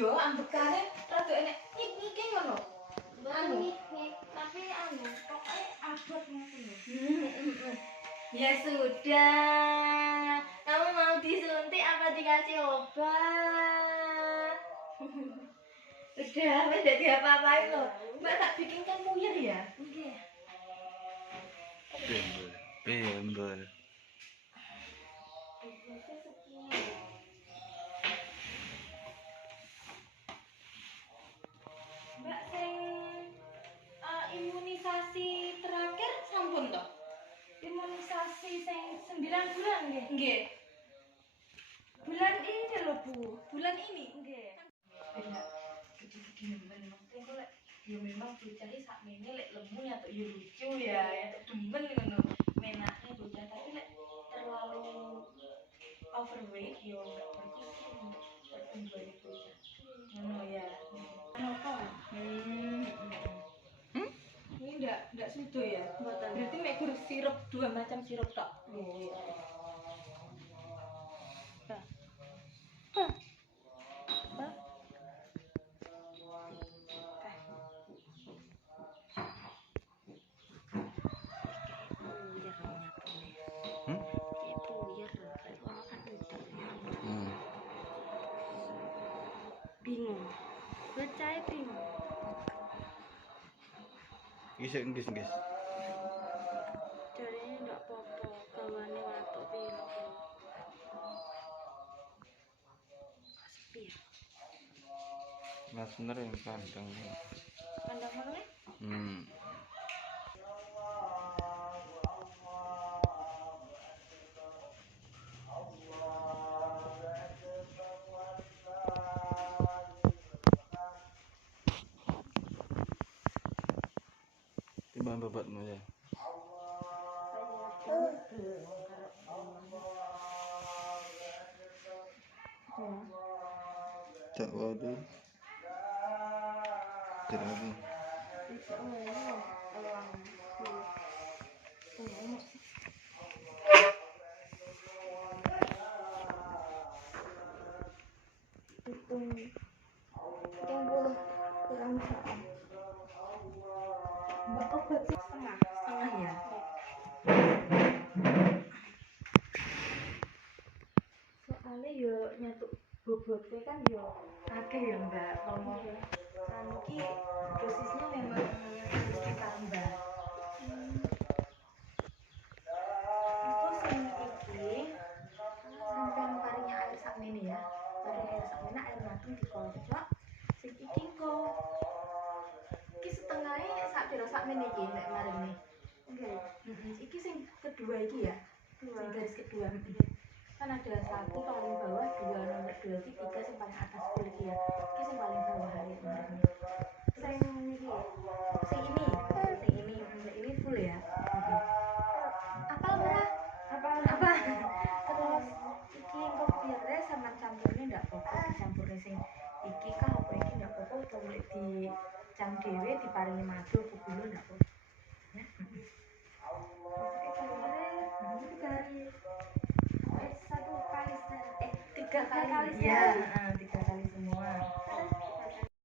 Iya, ambekane rada enek nyik-nyike ngono. Nyik-nyik, tapi pokoknya abot ngono lho. Ya sudah. Kamu mau disuntik apa dikasih obat? Udah, wis dadi apa-apain lho. Mbak tak bikinkan muyer ya. Nggih. Bimbel. Mbak sing imunisasi terakhir sampun toh? Imunisasi sing 9 bulan nggih. Nggih. Bulan ini lho, Bu. Bulan ini. Nggih. Enak. Gede-gede nemen. Maksudnya kok lek ya memang bocahnya sakmene lek lemu ya tuh ya lucu ya demen ngono. Menaknya bocah tapi lek terlalu overweight yo gak bagus sih untuk pertumbuhan bocah. Ngono ya. Kenapa? Ini enggak sudo ya. Mboten. Berarti mek gur sirup 2 macam sirup tok. Nggih. Bingung. Bocah bingung. Isik nggis. Jarine ndak apa-apa, gawane watuk piro. Sepi. Mas bener yang kandang. Kandang meneh? Timbang babatmu ya. Tak waduh. Jadi Mbak obat sih setengah ya. Soalnya yo nyatuk bobotnya kan yo akeh ya Mbak. Kalau anu ki dosisnya memang harus ditambah. Aku sing iki sampean paringnya air sakmene ya. Paring air sakmene air mateng dikocok. Sing iki kok iki setengahnya sak piro sakmene iki nek maringne. Nggih. Iki sing kedua iki ya. Sing garis kedua. Kan ada 1 paling bawah, 2 nomor 2 iki 3 sing paling atas full iki ya. Iki sing paling bawah air maringne. Sing iki. Sing ini full ya. Apal ora? Apa? Terus iki engko biare sama campurnya ndak apa-apa dicampurne sing iki kah apa iki ndak apa-apa utawa lek dicam dhewe diparingi madu apa gula ndak apa-apa. Ya. Dari 1 kali 3 kali kali ya,